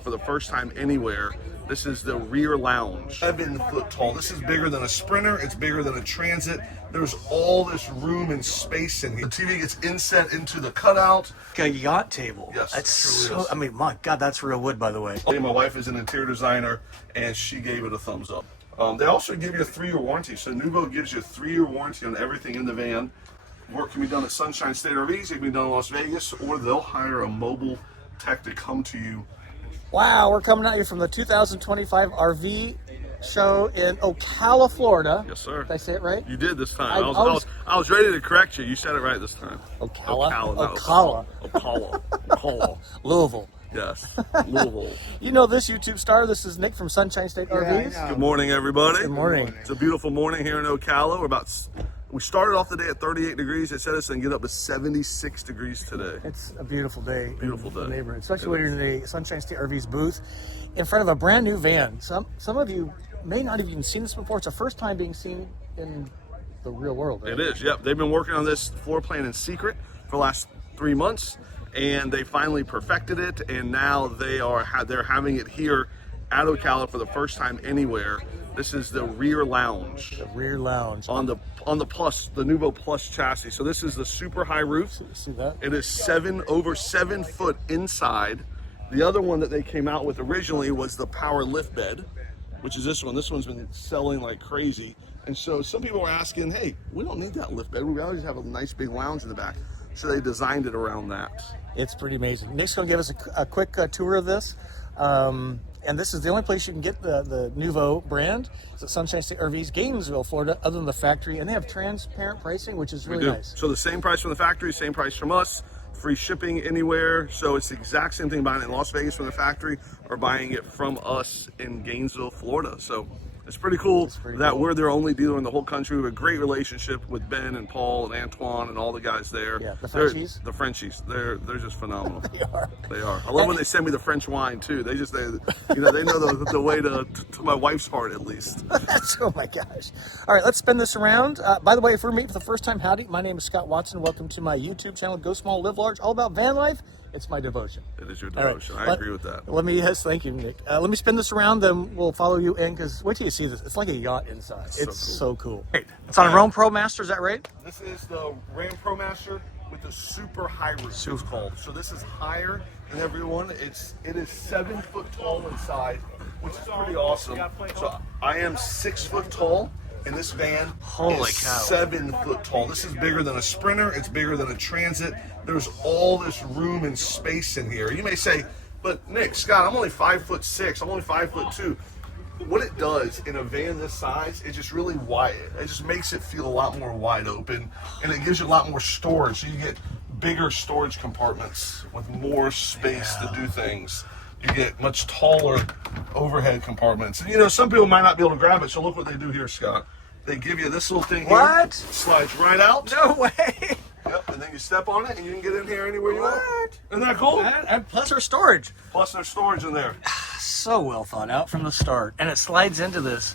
For the first time anywhere, this is the rear lounge. 7-foot tall. This is bigger than a Sprinter. It's bigger than a Transit. There's all this room and space in here. The TV gets inset into the cutout. Like a yacht table. Yes, that's so. I mean, my God, that's real wood, by the way. My wife is an interior designer, and she gave it a thumbs up. They also give you a 3-year warranty. So Noovo gives you a 3-year warranty on everything in the van. Work can be done at Sunshine State RVs. It can be done in Las Vegas, or they'll hire a mobile tech to come to you. Wow, we're coming out here from the 2025 RV show in Ocala, Florida. Yes, sir. Did I say it right? You did this time. I was ready to correct you. You said it right this time. Ocala. Ocala. Louisville. Yes, Louisville. You know this YouTube star. This is Nick from Sunshine State RVs. Good morning, everybody. Good morning. It's a beautiful morning here in Ocala. We started off the day at 38 degrees. It said it's going to get up to 76 degrees today. It's a beautiful day. Beautiful day. In the neighborhood, especially when you're in the Sunshine State RVs booth in front of a brand new van. Some of you may not have even seen this before. It's the first time being seen in the real world. Right? It is, yep. They've been working on this floor plan in secret for the last 3 months, and they finally perfected it, and now they're having it here at Ocala for the first time anywhere. This is the rear lounge. The rear lounge. On the Noovo Plus chassis. So this is the super high roof. See that? It is over 7 foot inside. The other one that they came out with originally was the power lift bed, which is this one. This one's been selling like crazy. And so some people were asking, hey, we don't need that lift bed. We always have a nice big lounge in the back. So they designed it around that. It's pretty amazing. Nick's going to give us a quick tour of this. And this is the only place you can get the Noovo brand. It's at Sunshine State RVs, Gainesville, Florida, other than the factory. And they have transparent pricing, which is really nice. So the same price from the factory, same price from us. Free shipping anywhere. So it's the exact same thing buying it in Las Vegas from the factory or buying it from us in Gainesville, Florida. So it's pretty cool that we're their only dealer in the whole country. We have a great relationship with Ben and Paul and Antoine and all the guys there. Yeah, the Frenchies. The Frenchies. They're just phenomenal. They are. They are. I love when they send me the French wine too. They know the way to my wife's heart at least. Oh my gosh. All right, let's spin this around. By the way, if we're meeting for the first time, howdy. My name is Scott Watson. Welcome to my YouTube channel, Go Small, Live Large, all about van life. It's my devotion. It is your devotion. Right. I agree with that. Thank you, Nick. Let me spin this around, then we'll follow you in, because wait till you see this. It's like a yacht inside. It's so cool. Great. It's on a Rome ProMaster, is that right? This is the Ram ProMaster with the super high roof. It's called. So this is higher than everyone. It is 7 foot tall inside, which is pretty awesome. So I am 6 foot tall. And this van is 7 foot tall. This is bigger than a Sprinter. It's bigger than a Transit. There's all this room and space in here. You may say, but Nick, Scott, I'm only 5'6". I'm only 5'2". What it does in a van this size, it's just really wide. It just makes it feel a lot more wide open, and it gives you a lot more storage. So you get bigger storage compartments with more space to do things. You get much taller overhead compartments. And some people might not be able to grab it, so look what they do here, Scott. They give you this little thing here. What? Slides right out. No way. Yep, and then you step on it, and you can get in here anywhere you want. Isn't that cool? And plus our storage. Plus there's storage in there. So well thought out from the start. And it slides into this.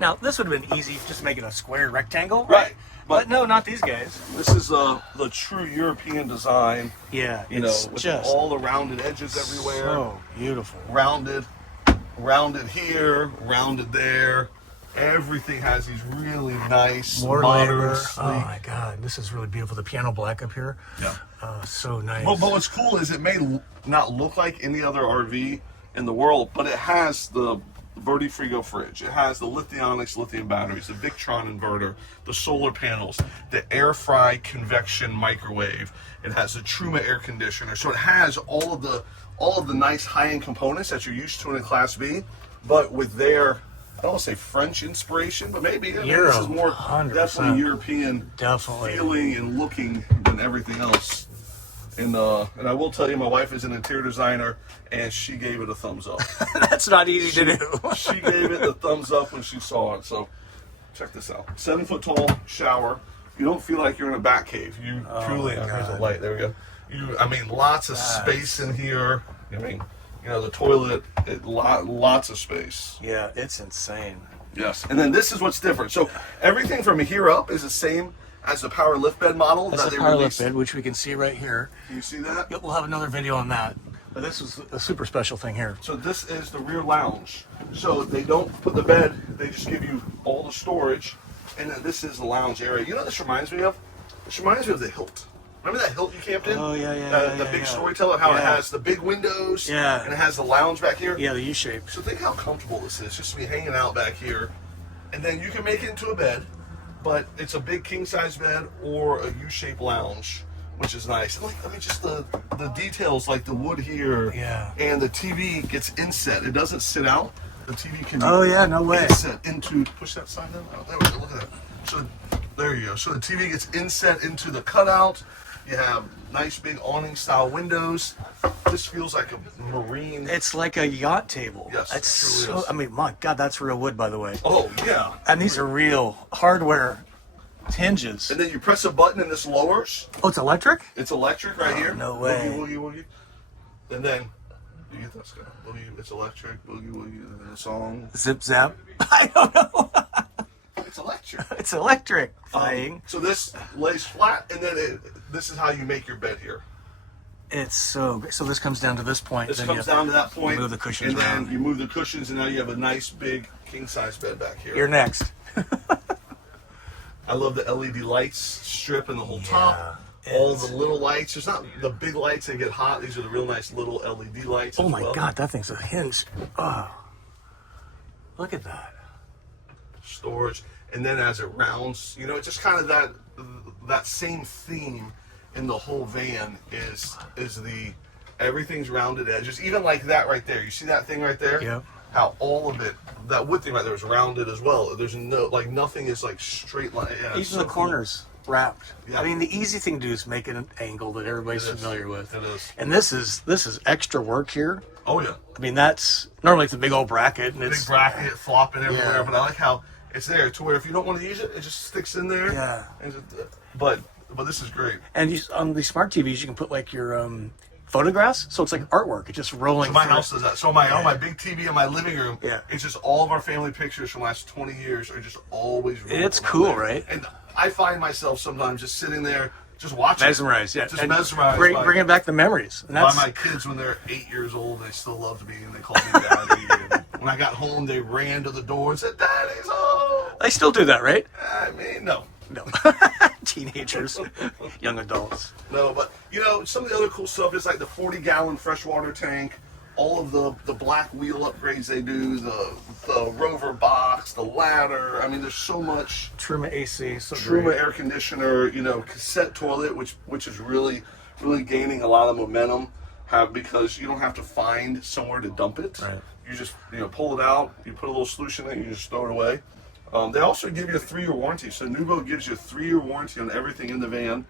Now, this would have been easy just making a square rectangle. Right. But no, not these guys. This is the true European design. Yeah, with just all the rounded edges everywhere. So beautiful. Rounded here, rounded there. Everything has these really nice, modern, sleek. Oh my God, this is really beautiful. The piano black up here. Yeah. So nice. But what's cool is it may not look like any other RV in the world, but it has the Vertifrigo fridge. It has the lithium batteries, the Victron inverter, the solar panels, the air fry convection microwave. It has the Truma air conditioner. So it has all of the nice high-end components that you're used to in a Class B, but with their, I don't want to say French inspiration, but maybe this is more 100%. Definitely European feeling and looking than everything else. And I will tell you, my wife is an interior designer, and she gave it a thumbs up. That's not easy to do. She gave it the thumbs up when she saw it. So check this out. 7 foot tall shower. You don't feel like you're in a bat cave. You truly, here's a light. There we go. Lots of space in here. The toilet, lots of space. Yeah, it's insane. Yes. And then this is what's different. So everything from here up is the same as the power lift bed model. That's the power lift bed, which we can see right here. Can you see that? Yep, we'll have another video on that. But this is a super special thing here. So this is the rear lounge. So they don't put the bed, they just give you all the storage. And then this is the lounge area. You know what this reminds me of? This reminds me of the Hilt. Remember that Hilt you camped in? Oh, yeah. The big storyteller, how it has the big windows. Yeah. And it has the lounge back here. Yeah, the U-shape. So think how comfortable this is, just to be hanging out back here. And then you can make it into a bed, but it's a big king-size bed or a U-shaped lounge, which is nice. And like, I mean, just the details, like the wood here. Yeah. And the TV gets inset. It doesn't sit out. The TV can Oh, yeah, no way. inset into, push that sign down. Oh, there we go, look at that. So there you go. So the TV gets inset into the cutout. You have nice big awning style windows. This feels like a marine. It's like a yacht table. Yes, It's it truly so, is. I mean, my God, that's real wood, by the way. Oh, yeah. And these are real hardware hinges. And then you press a button and this lowers. Oh, it's electric? It's electric right here. no way. Woogie, woogie, woogie. And then, you get this guy. Boogie, it's electric. Boogie, woogie, and then the song. Zip zap? I don't know. It's electric. It's electrifying. So this lays flat, and then this is how you make your bed here. It's so great. So this comes down to this point. This then comes down to that point. move the cushions and then around. you move the cushions, and now you have a nice big king-size bed back here. You're next. I love the LED lights strip in the whole top. All the little lights. There's not the big lights that get hot. These are the real nice little LED lights. Oh as my well. God, that thing's a hinge. Oh, look at that. Storage, and then as it rounds, you know, it's just kind of that same theme in the whole van is the everything's rounded edges, even like that right there. You see that thing right there? Yeah. How all of it, that wood thing right there is rounded as well. There's nothing is like straight line. Yeah, it's Even so the corners wrapped. Yeah. I mean, the easy thing to do is make it an angle that everybody's It is. familiar with. It is. And this is extra work here. Cool. Oh yeah. I mean, that's normally it's a big old bracket, and Big it's bracket flopping everywhere, Yeah. but I like how it's there to where if you don't want to use it, it just sticks in there. Yeah. And but this is great. And on these smart TVs, you can put like your photographs, so it's like artwork. It's just rolling. So my through. house does that. So on my big TV in my living room, Yeah. it's just all of our family pictures from the last 20 years are just always rolling It's on cool, there. right? And I find myself sometimes just sitting there, just watching. Mesmerized, yeah. Just And mesmerized. bringing back the memories. And by that's, my kids when they're 8 years old, they still loved me and they called me daddy. And when I got home, they ran to the door and said, "Daddy's home." they still do that, right? I mean, no. No. Teenagers, young adults. No, but you know, some of the other cool stuff is like the 40-gallon freshwater tank, all of the black wheel upgrades they do, the Rover box, the ladder. I mean, there's so much. Truma AC, so Truma great. air conditioner, you know, cassette toilet, which is really gaining a lot of momentum, because you don't have to find somewhere to dump it. Right. You just pull it out, you put a little solution in it, you just throw it away. They also give you a 3-year warranty. So Noovo gives you a 3-year warranty on everything in the van.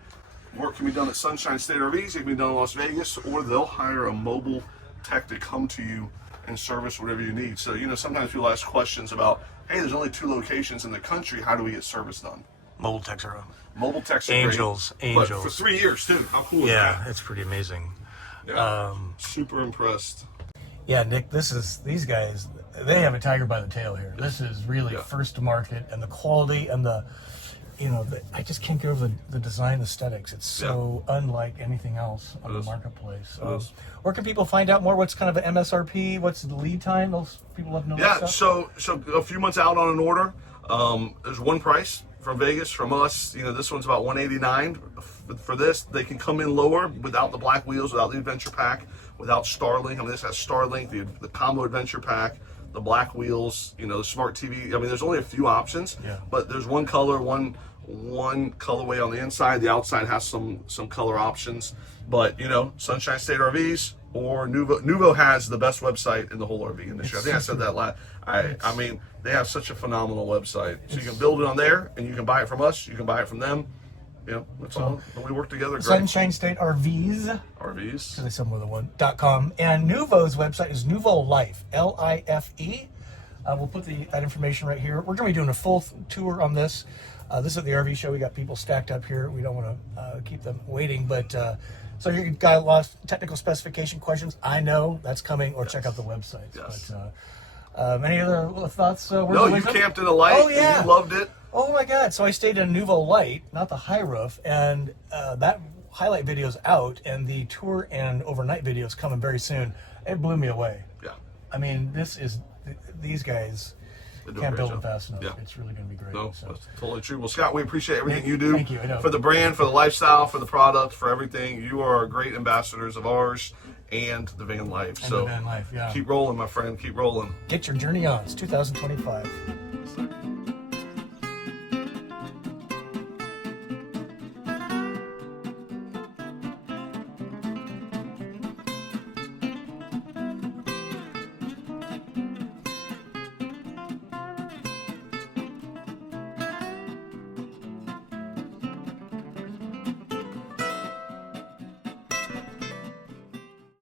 Work can be done at Sunshine State RVs, it can be done in Las Vegas, or they'll hire a mobile tech to come to you and service whatever you need. So, sometimes people ask questions about, hey, there's only 2 locations in the country, how do we get service done? Mobile techs are on. Mobile techs are Angels, great, but angels. for 3 years too. How cool is Yeah, that? it's pretty amazing. Yeah. Super impressed. Yeah, Nick, these guys, they have a tiger by the tail here. This is really first to market, and the quality and I just can't get over the design aesthetics. It's so unlike anything else on the marketplace. Where can people find out more? What's kind of an MSRP? What's the lead time? Those people love to know that Yeah, stuff. so a few months out on an order. There's one price from Vegas, from us. This one's about $189. For this, they can come in lower without the black wheels, without the adventure pack, without Starlink. I mean, this has Starlink, the combo adventure pack, the black wheels, the smart TV. I mean, there's only a few options, but there's one color, one colorway on the inside. The outside has some color options. But Sunshine State RVs or Noovo. Noovo has the best website in the whole RV industry. I think I said that last. I mean, they have such a phenomenal website. So you can build it on there, and you can buy it from us. You can buy it from them. That's all. We work together great. Sunshine State RVs. RVs. They said more than one.com. And Noovo's website is Noovo Life, Life. We'll put that information right here. We're going to be doing a full tour on this. This is the RV show. We got people stacked up here. We don't want to keep them waiting, but so you've got a lot of technical specification questions. I know that's coming, or check out the website. Yes. But any other thoughts? No, you camped in a light. Oh, yeah. And you loved it. Oh my God! So I stayed in a Noovo Light, not the high roof, and that highlight videos out and the tour and overnight videos coming very soon. It blew me away. Yeah. I mean, these guys can't build them fast enough. Yeah. It's really going to be great. No, So. that's totally true. Well, Scott, we appreciate everything you do. Thank you. I know. For the brand, for the lifestyle, for the product, for everything. You are great ambassadors of ours and the VanLife. And the VanLife, yeah. Keep rolling, my friend. Keep rolling. Get your journey on. It's 2025.